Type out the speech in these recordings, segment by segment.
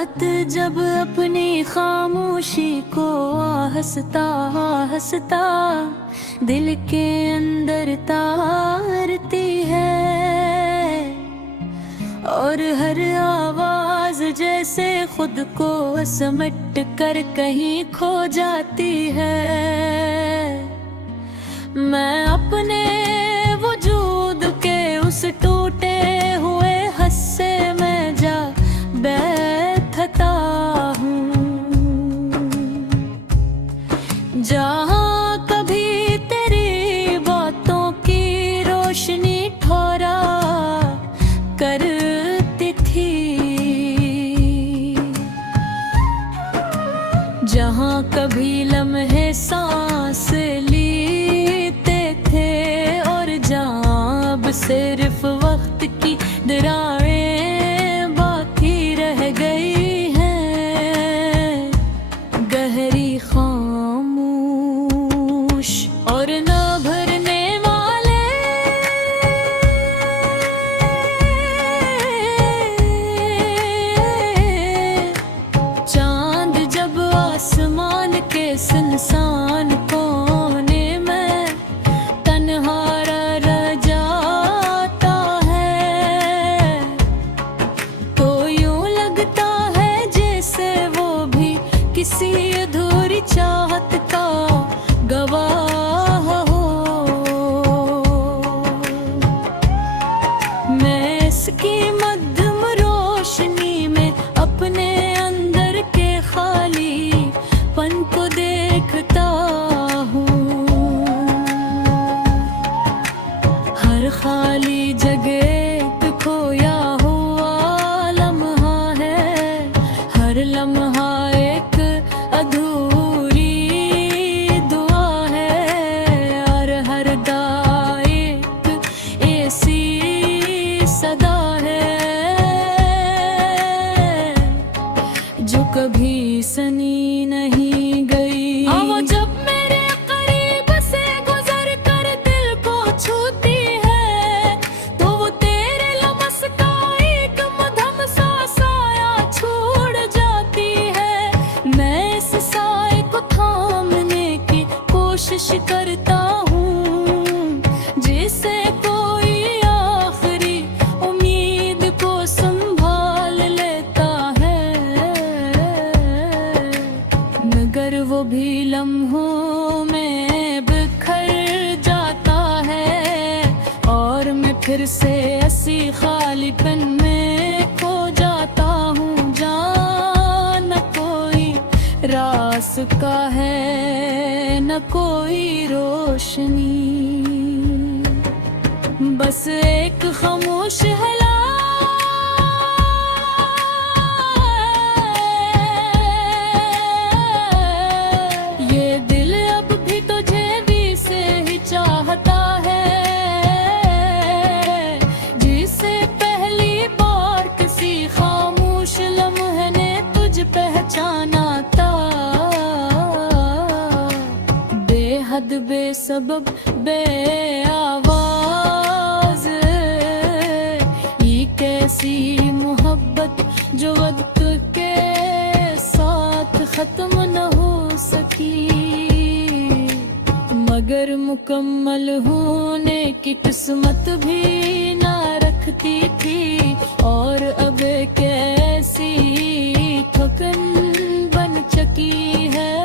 रात जब अपनी खामोशी को हंसता हंसता दिल के अंदर तारती है, और हर आवाज जैसे खुद को समट कर कहीं खो जाती है। मैं अपने वजूद के उस टूटे हुए हिस्से में जा बैठता हूँ, जहाँ कभी तेरी बातों की रोशनी ठोरा करती थी, जहाँ कभी लम्हे सांस लेते थे, और जहाँ अब सिर्फ वक्त की दरारें बाकी रह गई हैं, गहरी खामोश और न भरने वाले चांद जब आसमान के सुनसान कोने में तन्हा रह जाता है, तो यूं लगता है जैसे वो भी किसी अधूरी चाहत का गवाह हो। मैं इसकी मध्यम रोशनी में अपने अंदर के खाली पन को देखता हूँ, हर खाली जगह एक खोया हुआ लम्हा है, हर लम्हा एक अधूरी दुआ है, और हर दा एक ऐसी सदा है जो कभी सनी नहीं गई। वो जब मेरे करीब से गुजर कर दिल को छूती है, तो वो तेरे लमस का एक मधम सा साया छोड़ जाती है। मैं इस साए को थामने की कोशिश करता हूँ, जिसे कोई आखिरी उम्मीद को संभाल लेता है, मगर वो भी लम्हों में बिखर जाता है, और मैं फिर से ऐसी खालीपन में खो जाता हूँ, जहाँ न कोई रास्ता है न कोई रोशनी, बस एक खामोश हला ये दिल अब भी तुझे भी से ही चाहता है, जिसे पहली बार किसी खामोश लम्हे ने तुझ पहचाना था। बेहद बेसबब बेआवाज ये कैसी मोहब्बत जो वक्त के साथ खत्म न हो सकी, मगर मुकम्मल होने की किस्मत भी ना रखती थी, और अब एक ऐसी थकन बन चुकी है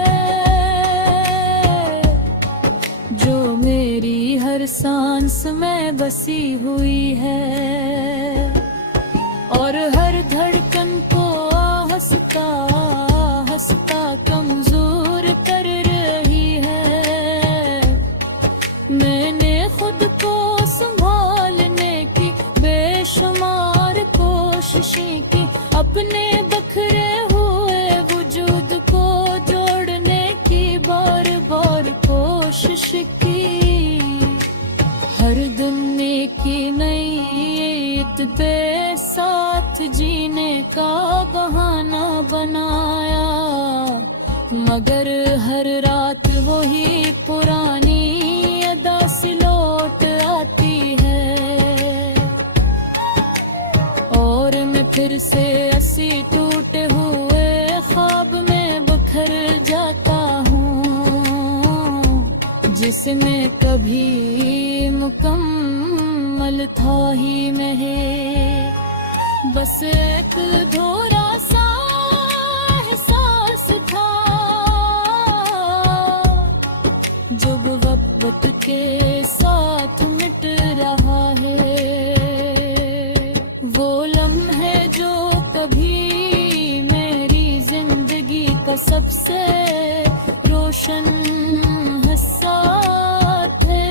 जो मेरी हर सांस में बसी हुई है, और हर धड़कन को हंसता हंसता कमजोर कर रही है। मैंने खुद को संभालने की बेशुमार कोशिशें की, अपने बखरे हुए वजूद को जोड़ने की बार बार कोशिश की, हर दिन की नई पे साथ जीने का बहाना बनाया, मगर हर रात वही पुरानी अदा सी लौट आती है, और मैं फिर से ऐसी टूटे हुए बिखर जाता हूँ, जिसमें कभी मुकम्मल था ही नहीं। बस एक अधूरा सा एहसास था, जो वक्त के साथ मिट रहा है। वो लम्हे जो कभी मेरी जिंदगी का सबसे रोशन हिस्सा थे,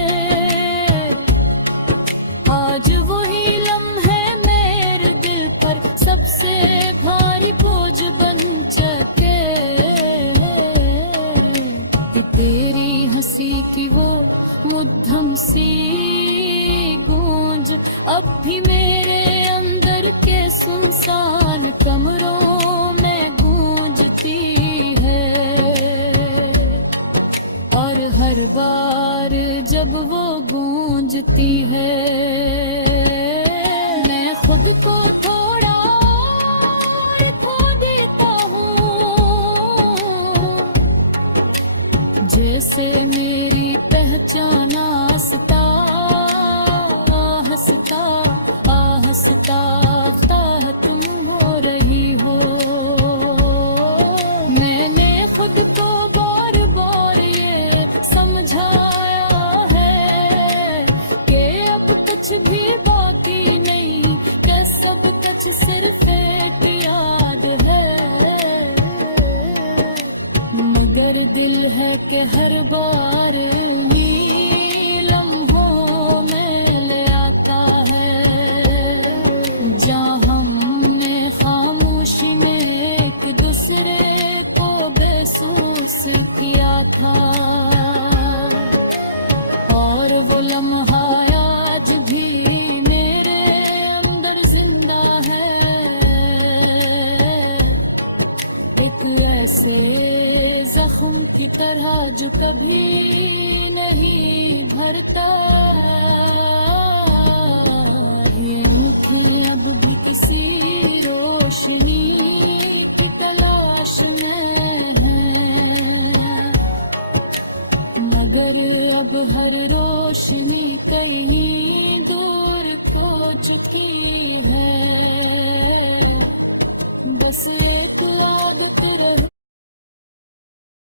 आज वही लम्हे मेरे दिल पर सबसे भारी बोझ बन चुके। कि तेरी हंसी की वो मुद्दम सी गूंज अब भी मेरे अंदर के सुनसान कमरों में गूंजती है। और हर बार जब वो गूंजती है, मैं खुद को थोड़ा और खो देता हूँ, जैसे मेरी पहचान आहिस्ता आहिस्ता आहिस्ता तुम हो रही हो। मैंने खुद को बार बार ये समझाया है कि अब कुछ भी बाकी नहीं, कि सब कुछ सिर्फ एक याद है। मगर दिल है कि हर बार ही लम्हों में ले आता है, जहाँ हमने खामोशी में एक दूसरे को महसूस किया था। और वो लम्हा आज भी मेरे अंदर जिंदा है, एक ऐसे जख्म की तरह जो कभी नहीं भरता। ये आँखें अब भी किसी रोशनी की तलाश में हैं, मगर अब हर रोशनी कहीं दूर खो चुकी है। बस एक आदत रह